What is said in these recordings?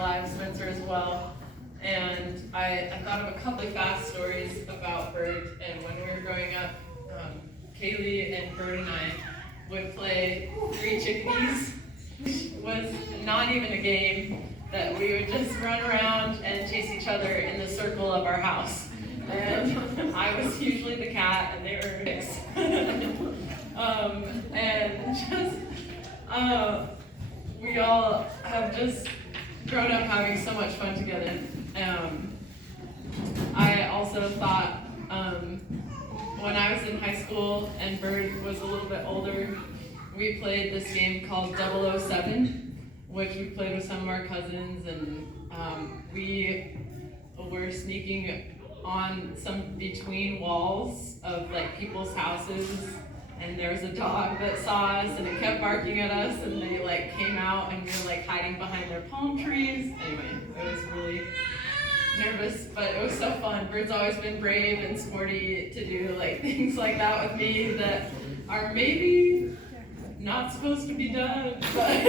lives, Spencer as well. And I thought of a couple of fast stories about Bird. And when we were growing up, Kaylee and Bird and I would play Three Chickadees, which was not even a game, that we would just run around and chase each other in the circle of our house. And I was usually the cat and they were mixed. And just, we all have just grown up having so much fun together. I also thought, when I was in high school and Bird was a little bit older, we played this game called 007, which we played with some of our cousins, and we were sneaking on some between walls of like people's houses, and there was a dog that saw us and it kept barking at us, and they like came out and we were like hiding behind their palm trees. Anyway, it was really nervous, but it was so fun. Bird's always been brave and sporty to do like things like that with me that are maybe not supposed to be done, but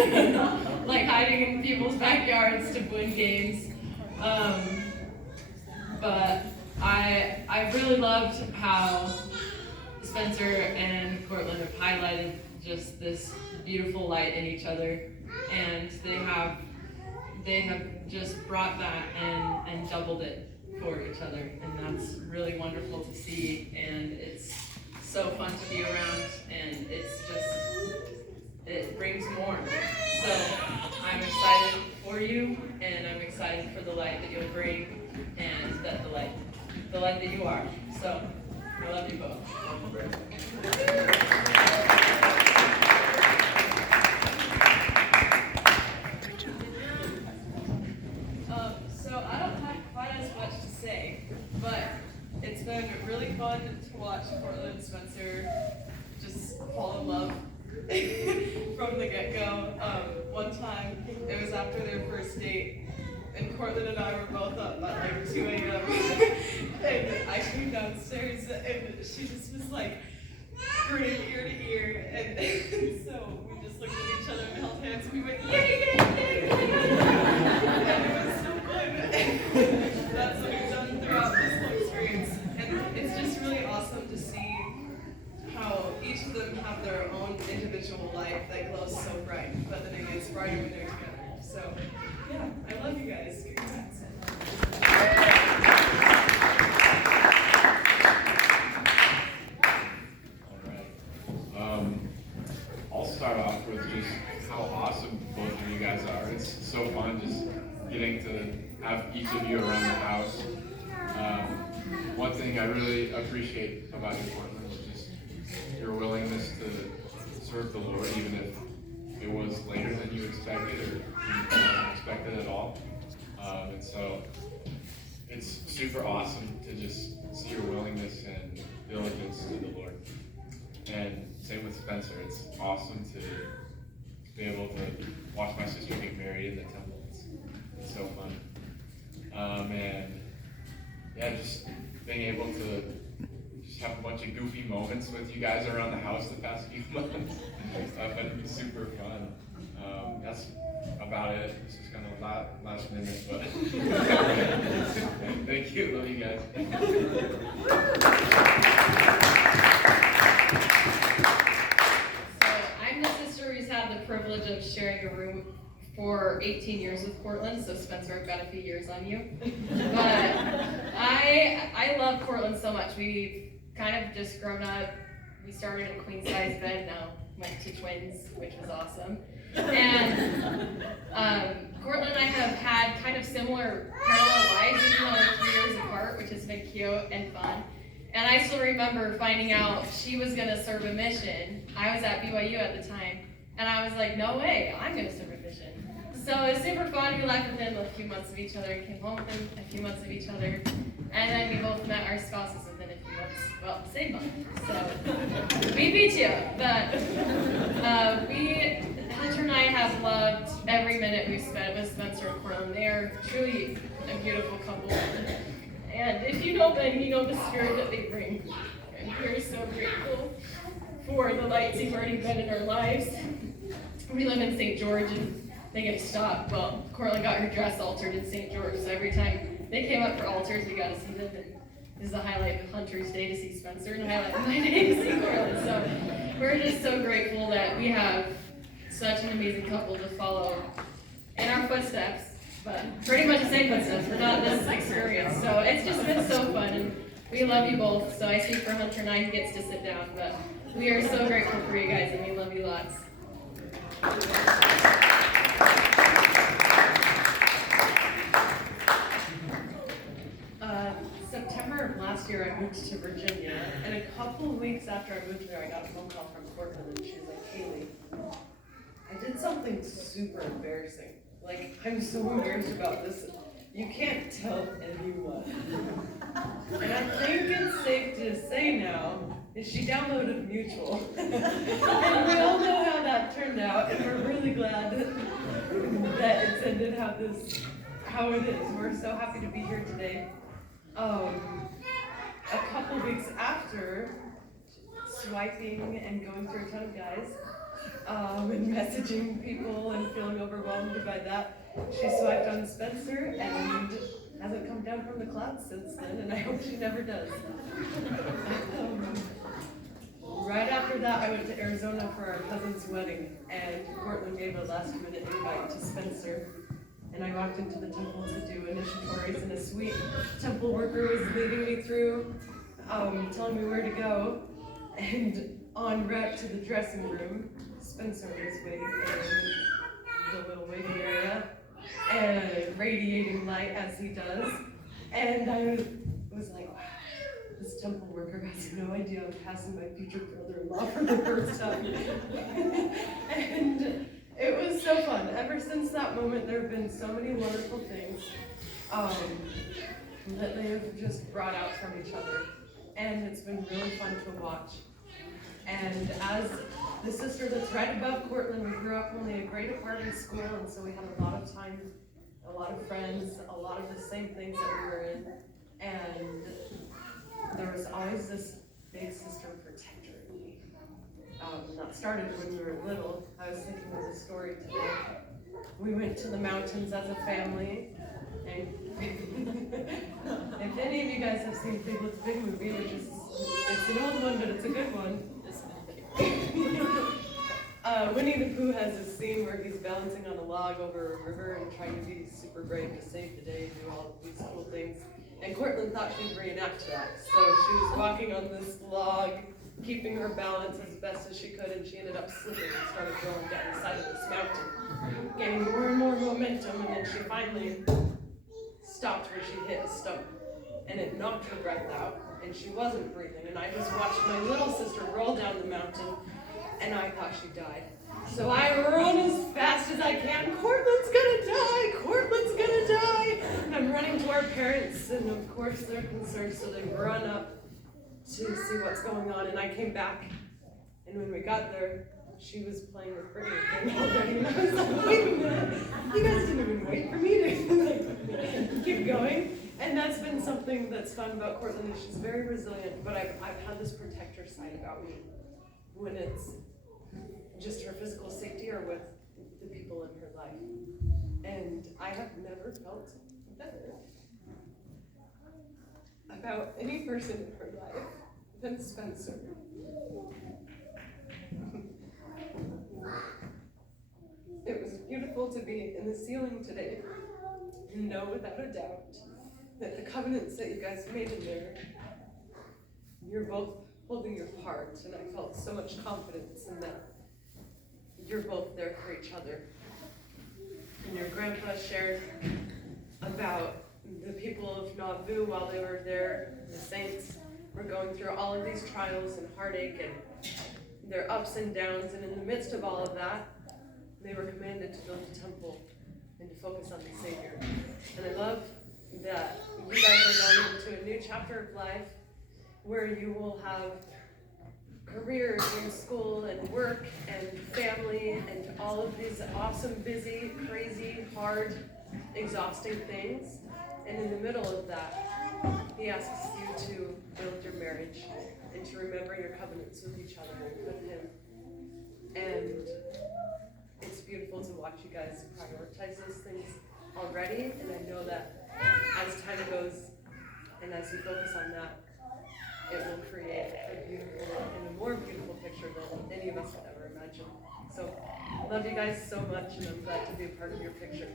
like hiding in people's backyards to win games. But I really loved how Spencer and Kourtlyn have highlighted just this beautiful light in each other, and they have just brought that and doubled it for each other, and that's really wonderful to see, and it's so fun to be around, and it brings more. So I'm excited for you, and I'm excited for the light that you'll bring, and that the light that you are. So I love you both. So I don't have quite as much to say, but it's been really fun to watch Kourtlyn and Spencer just fall in love from the get-go. One time, it was after their first date, and Kourtlyn and I were both up at like 2 a.m. and I came downstairs, and she just was like grinning ear to ear, and so we just looked at each other and held hands, and we went, yay, yay, yay, yay! And it was so fun. That's what we've done throughout this whole experience, and it's just really awesome to see how each of them have their own individual life that glows so bright, but then it gets brighter when they're together. So, yeah, I love you guys. Congrats. All right. I'll start off with just how awesome both of you guys are. It's so fun just getting to have each of you around the house. One thing I really appreciate about you, Kourtlyn, is just your willingness to serve the Lord, even if it was later than you expected or you didn't expect it at all. And so it's super awesome to just see your willingness and diligence to the Lord. And same with Spencer. It's awesome to be able to watch my sister get married in the temple. It's so fun. And yeah, just being able to just have a bunch of goofy moments with you guys around the house the past few months. It's been super fun. That's about it. This is kind of last minute, but thank you. Love you guys. So I'm the sister who's had the privilege of sharing a room for 18 years with Kourtlyn, so Spencer, I've got a few years on you. But I love Kourtlyn so much. We've kind of just grown up. We started in a queen size bed, now went to twins, which was awesome. And Kourtlyn and I have had kind of similar parallel lives, even though we're 3 years apart, which has been cute and fun. And I still remember finding out she was going to serve a mission. I was at BYU at the time, and I was like, no way, I'm going to serve a mission. So it was super fun. We left within a few months of each other, and came home within a few months of each other. And then we both met our spouses within a few months. Well, same month. So we beat you. But Hunter and I have loved every minute we've spent with Spencer and Kourtlyn. They are truly a beautiful couple. And if you know them, you know the spirit that they bring. And we're so grateful for the lights you've already been in our lives. We live in St. George, and they get to stop. Well, Kourtlyn got her dress altered in St. George, so every time they came up for altars, we got to see them. And this is the highlight of Hunter's day to see Spencer, and the highlight of my day to see Kourtlyn. So we're just so grateful that we have such an amazing couple to follow in our footsteps, but pretty much the same footsteps, but not this experience. So it's just been so fun, and we love you both. So I speak for Hunter and I, he gets to sit down, but we are so grateful for you guys, and we love you lots. September of last year, I moved to Virginia, and a couple of weeks after I moved there, I got a phone call from Kourtlyn, and she was like, Kaylee, I did something super embarrassing. Like, I'm so embarrassed about this. You can't tell anyone. And I think it's safe to say now that she downloaded Mutual. And we all know how that turned out, and we're really glad that it's ended how it is. We're so happy to be here today. A couple weeks after swiping and going through a ton of guys, and messaging people and feeling overwhelmed by that, she swiped on Spencer and hasn't come down from the clouds since then, and I hope she never does. Right after that, I went to Arizona for our cousin's wedding, and Kourtlyn gave a last-minute invite to Spencer. And I walked into the temple to do initiatories, and a sweet temple worker was leading me through, telling me where to go. And en route to the dressing room, Spencer was waiting in the little waiting area, and radiating light as he does. And I was like, wow, this temple worker has no idea I'm passing my future brother-in-law for the first time. And it was so fun. Ever since that moment, there have been so many wonderful things that they have just brought out from each other. And it's been really fun to watch. And as the sister that's right above Kourtlyn, we grew up only a grade apart in school, and so we had a lot of time, a lot of friends, a lot of the same things that we were in. And there was always this big sister protector in me. That started when we were little. I was thinking of a story today. We went to the mountains as a family, and if any of you guys have seen Big Let's Big movie, which is, it's an old one, but it's a good one. Winnie the Pooh has a scene where he's balancing on a log over a river and trying to be super brave to save the day, do all of these cool things. And Kourtlyn thought she'd reenact that. So she was walking on this log, keeping her balance as best as she could, and she ended up slipping and started rolling down the side of this mountain, gaining more and more momentum, and then she finally stopped where she hit a stump, and it knocked her breath out, and she wasn't breathing, and I just watched my little sister roll down the mountain, and I thought she died. So I run as fast as I can. Kourtlyn's gonna die! Kourtlyn's gonna die! And I'm running to our parents, and of course they're concerned, so they run up to see what's going on, and I came back, and when we got there, she was playing with Brittany again already, and I was like, wait a minute, you guys didn't even wait for me to keep going. And that's been something that's fun about Kourtlyn, is she's very resilient, but I've had this protector side about me when it's just her physical safety or with the people in her life. And I have never felt better about any person in her life than Spencer. It was beautiful to be in the ceiling today and know without a doubt that the covenants that you guys made in there, you're both holding your heart, and I felt so much confidence in that. You're both there for each other. And your grandpa shared about the people of Nauvoo while they were there. The saints were going through all of these trials and heartache and their ups and downs, and in the midst of all of that, they were commanded to build a temple and to focus on the Savior. And I love that you guys are going into a new chapter of life where you will have careers and school and work and family and all of these awesome, busy, crazy, hard, exhausting things. And in the middle of that, he asks you to build your marriage and to remember your covenants with each other and with him. And it's beautiful to watch you guys prioritize those things already, and I know that as time goes and as we focus on that, it will create a beautiful and a more beautiful picture than any of us could ever imagine. So, love you guys so much, and I'm glad to be a part of your picture.